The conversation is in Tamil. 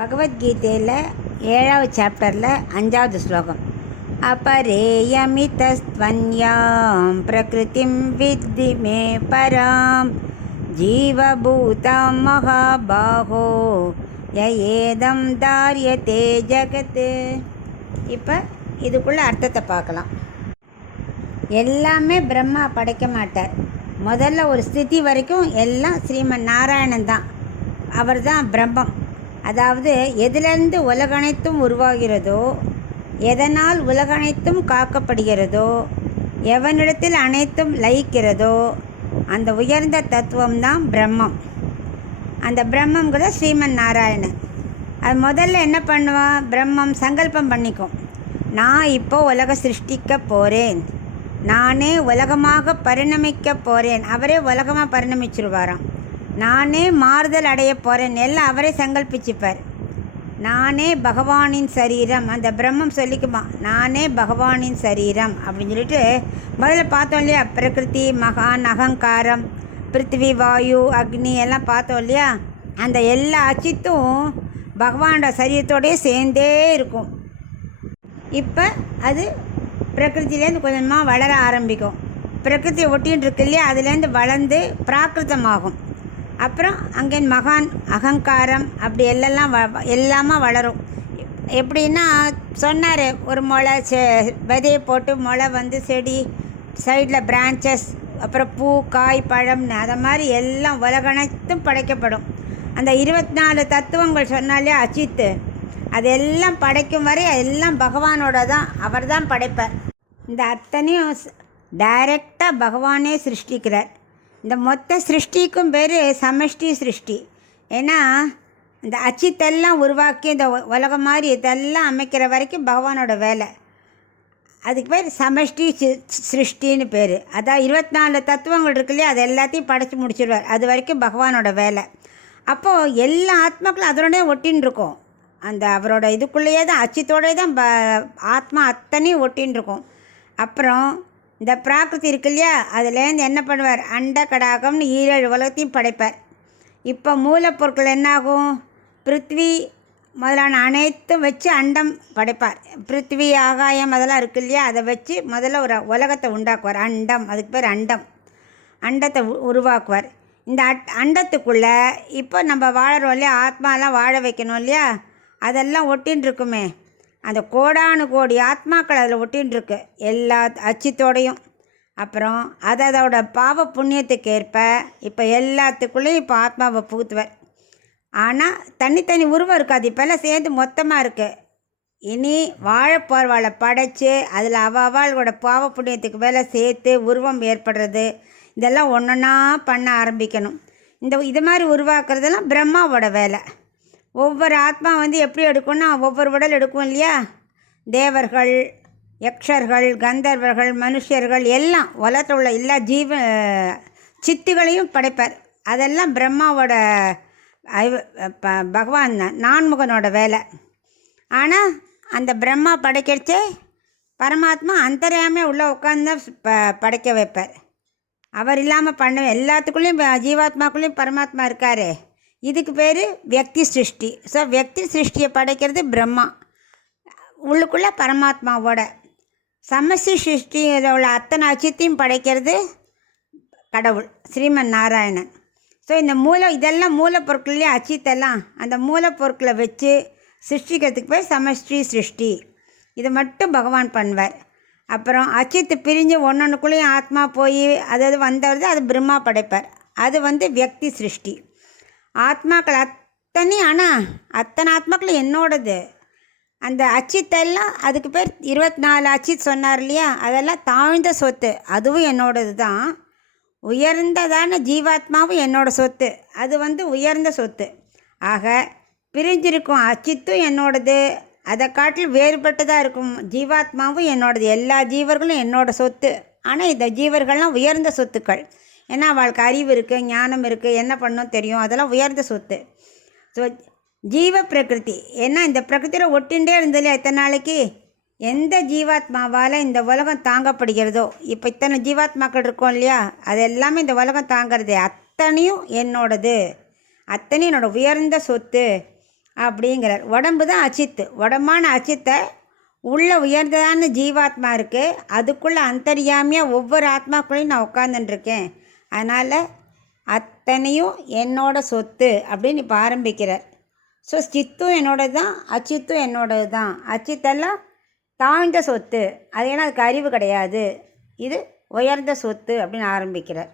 பகவத்கீதையில் 7வது சாப்டரில் 5வது ஸ்லோகம். அபரேயமிதஸ்த்வன்யாம் பிரகிருதிம் வித்தி மே பராம் ஜீவபூதாம் மகாபாஹோ யஏதம் தாரியதே ஜகத். இப்போ இதுக்குள்ள அர்த்தத்தை பார்க்கலாம். எல்லாமே பிரம்மா படைக்க மாட்டார். முதல்ல ஒரு ஸ்திதி வரைக்கும் எல்லாம் ஸ்ரீமன் நாராயணன் தான். அவர் தான் பிரம்மம். அதாவது எதிலிருந்து உலகனைத்தும் உருவாகிறதோ, எதனால் உலகனைத்தும் காக்கப்படுகிறதோ, எவனிடத்தில் அனைத்தும் லயிக்கிறதோ அந்த உயர்ந்த தத்துவம்தான் பிரம்மம். அந்த பிரம்மங்கிறத ஸ்ரீமன் நாராயணன். அது முதல்ல என்ன பண்ணுவான்? பிரம்மம் சங்கல்பம் பண்ணிக்கும், நான் இப்போ உலக சிருஷ்டிக்க போகிறேன், நானே உலகமாக பரிணமிக்க போகிறேன். அவரே உலகமாக பரிணமிச்சிருவாராம். நானே மாறுதல் அடைய போகிறேன் எல்லாம் அவரே சங்கல்பிச்சுப்பார். நானே பகவானின் சரீரம், அந்த பிரம்மம் சொல்லிக்குமா, நானே பகவானின் சரீரம் அப்படின்னு சொல்லிட்டு முதல்ல பார்த்தோம் இல்லையா? பிரகிருதி, மகான், அகங்காரம், பிருத்திவி, வாயு, அக்னி எல்லாம் பார்த்தோம் இல்லையா? அந்த எல்லா அச்சித்தும் பகவானோட சரீரத்தோடய சேர்ந்தே இருக்கும். இப்போ அது பிரகிருத்திலேருந்து கொஞ்சமாக வளர ஆரம்பிக்கும். பிரகிருதியை ஒட்டின்னு இருக்கு இல்லையா? அதுலேருந்து வளர்ந்து பிராகிருதமாகும். அப்புறம் அங்கே மகான், அகங்காரம் அப்படி எல்லாமா வளரும். எப்படின்னா சொன்னார், ஒரு முளை விதையை போட்டு முளை வந்து செடி, சைடில் பிரான்ச்சஸ், அப்புறம் பூ, காய், பழம்னு அதை மாதிரி எல்லாம் உலகனைத்தும் படைக்கப்படும். அந்த 24 தத்துவங்கள் சொன்னாலே அச்சித்து, அதெல்லாம் படைக்கும் வரை எல்லாம் பகவானோட தான், அவர் தான் படைப்பார். இந்த அத்தனையும் டைரெக்டாக பகவானே சிருஷ்டிக்கிறார். இந்த மொத்த சிருஷ்டிக்கும் பேர் சமஷ்டி சிருஷ்டி. ஏன்னா இந்த அச்சித்தெல்லாம் உருவாக்கி இந்த உலகம் மாதிரி இதெல்லாம் அமைக்கிற வரைக்கும் பகவானோட வேலை. அதுக்கு பேர் சமஷ்டி சிருஷ்டின்னு பேர். அதான் 24 தத்துவங்கள் இருக்கு இல்லையா? அது எல்லாத்தையும் படைச்சி முடிச்சிடுவார். அது வரைக்கும் பகவானோட வேலை. அப்போது எல்லா ஆத்மாக்களும் அதனோடய ஒட்டின்னு இருக்கும். அந்த அவரோட இதுக்குள்ளேயே தான், அச்சித்தோடே தான் ஆத்மா அத்தனையும் ஒட்டின்னு இருக்கும். அப்புறம் இந்த பிராகிருதி இருக்கு இல்லையா? அதுலேருந்து என்ன பண்ணுவார்? அண்ட கடாகம்னு 7 உலகத்தையும் படைப்பார். இப்போ மூலப்பொருட்கள் என்னாகும்? பிருத்வி முதலான அனைத்தும் வச்சு அண்டம் படைப்பார். பிருத்வி, ஆகாயம் அதெல்லாம் இருக்கு இல்லையா? அதை வச்சு முதல்ல ஒரு உலகத்தை உண்டாக்குவார். அண்டம், அதுக்கு பேர் அண்டம். அண்டத்தை உருவாக்குவார். இந்த அண்டத்துக்குள்ளே இப்போ நம்ம வாழறோம் இல்லையா? ஆத்மாலாம் வாழ வைக்கணும் இல்லையா? அதெல்லாம் ஒட்டின்னு இருக்குமே. அந்த கோடானு கோடி ஆத்மாக்கள் அதில் ஒட்டின்னு இருக்கு, எல்லா அச்சித்தோடையும். அப்புறம் அதோட பாவ புண்ணியத்துக்கு ஏற்ப இப்போ எல்லாத்துக்குள்ளேயும் இப்போ ஆத்மாவை புகுத்துவார். ஆனால் தனித்தனி உருவம் இருக்காது, இப்போல்லாம் சேர்ந்து மொத்தமாக இருக்குது. இனி வாழைப்போர்வாளை படைச்சி அதில் அவளோட பாவ புண்ணியத்துக்கு மேலே சேர்த்து உருவம் ஏற்படுறது, இதெல்லாம் ஒன்றொன்னா பண்ண ஆரம்பிக்கணும். இது மாதிரி உருவாக்குறதெல்லாம் பிரம்மாவோட வேலை. ஒவ்வொரு ஆத்மா வந்து எப்படி எடுக்கும்னா ஒவ்வொரு உடல் எடுக்கும் இல்லையா? தேவர்கள், யக்ஷர்கள், கந்தர்வர்கள், மனுஷர்கள் எல்லாம் உலகத்தில் உள்ள எல்லா சித்துகளையும் படைப்பார். அதெல்லாம் பிரம்மாவோட பகவான் நான்முகனோட வேலை. ஆனால் அந்த பிரம்மா படைக்கிறச்சே பரமாத்மா அந்தரையாமே உள்ளே உட்காந்து படைக்க வைப்பார். அவர் இல்லாமல் பண்ண எல்லாத்துக்குள்ளேயும் ஜீவாத்மாக்குள்ளேயும் பரமாத்மா இருக்கார். இதுக்கு பேர் வியக்தி சிருஷ்டி. ஸோ வியக்தி சிருஷ்டியை படைக்கிறது பிரம்மா, உள்ளுக்குள்ளே பரமாத்மாவோட. சமஷ்டி சிருஷ்டி உள்ள அத்தனை அச்சித்தையும் படைக்கிறது கடவுள் ஸ்ரீமன் நாராயணன். ஸோ இந்த இதெல்லாம் மூலப்பொருட்கள்லேயே அச்சித்தெல்லாம் அந்த மூலப்பொருட்களை வச்சு சிருஷ்டிக்கிறதுக்கு பேர் சமஷ்டி சிருஷ்டி. இது மட்டும் பகவான் பண்ணுவார். அப்புறம் அச்சித்து பிரிஞ்சு ஒன்றொன்றுக்குள்ளேயும் ஆத்மா போய் அதாவது வந்தது, அது பிரம்மா படைப்பார். அது வந்து வியக்தி சிருஷ்டி. ஆத்மாக்கள் அத்தனை, ஆனால் அத்தனை ஆத்மாக்கள் என்னோடது. அந்த அச்சித்தெல்லாம் அதுக்கு பேர் 24 அச்சித் சொன்னார் இல்லையா? அதெல்லாம் தாழ்ந்த சொத்து, அதுவும் என்னோடது தான். உயர்ந்ததான ஜீவாத்மாவும் என்னோட சொத்து, அது வந்து உயர்ந்த சொத்து. ஆக பிரிஞ்சிருக்கும் அச்சித்தும் என்னோடது, அதை காட்டில் வேறுபட்டதாக இருக்கும் ஜீவாத்மாவும் என்னோடது. எல்லா ஜீவர்களும் என்னோட சொத்து. ஆனால் இந்த ஜீவர்கள்லாம் உயர்ந்த சொத்துக்கள். ஏன்னா அவளுக்கு அறிவு இருக்குது, ஞானம் இருக்குது, என்ன பண்ணணும் தெரியும், அதெல்லாம் உயர்ந்த சொத்து. ஸோ ஜீவ பிரகிருதி, ஏன்னா இந்த பிரகிருதியில் ஒட்டின்றே இருந்ததில்லையா இத்தனை நாளைக்கு? எந்த ஜீவாத்மாவால் இந்த உலகம் தாங்கப்படுகிறதோ, இப்போ இத்தனை ஜீவாத்மாக்கள் இருக்கோம் இல்லையா? அது எல்லாமே இந்த உலகம் தாங்கிறது அத்தனையும் என்னோடது, அத்தனையும் என்னோடய உயர்ந்த சொத்து. அப்படிங்கிறார். உடம்பு தான் அச்சித்து. உடம்பான அச்சித்தை உள்ள உயர்ந்ததான ஜீவாத்மா இருக்குது, அதுக்குள்ளே அந்தரியாமையாக ஒவ்வொரு ஆத்மாக்குள்ளேயும் நான் உட்காந்துட்டுருக்கேன். அதனால் அத்தனையும் என்னோட சொத்து அப்படின்னு இப்போ ஆரம்பிக்கிறார். ஸோ சித்தும் என்னோடது தான், அச்சித்தும் என்னோடது தான். அச்சித்தெல்லாம் தாழ்ந்த சொத்து, அது ஏன்னா அதுக்கு அறிவு கிடையாது, இது உயர்ந்த சொத்து அப்படின்னு ஆரம்பிக்கிறார்.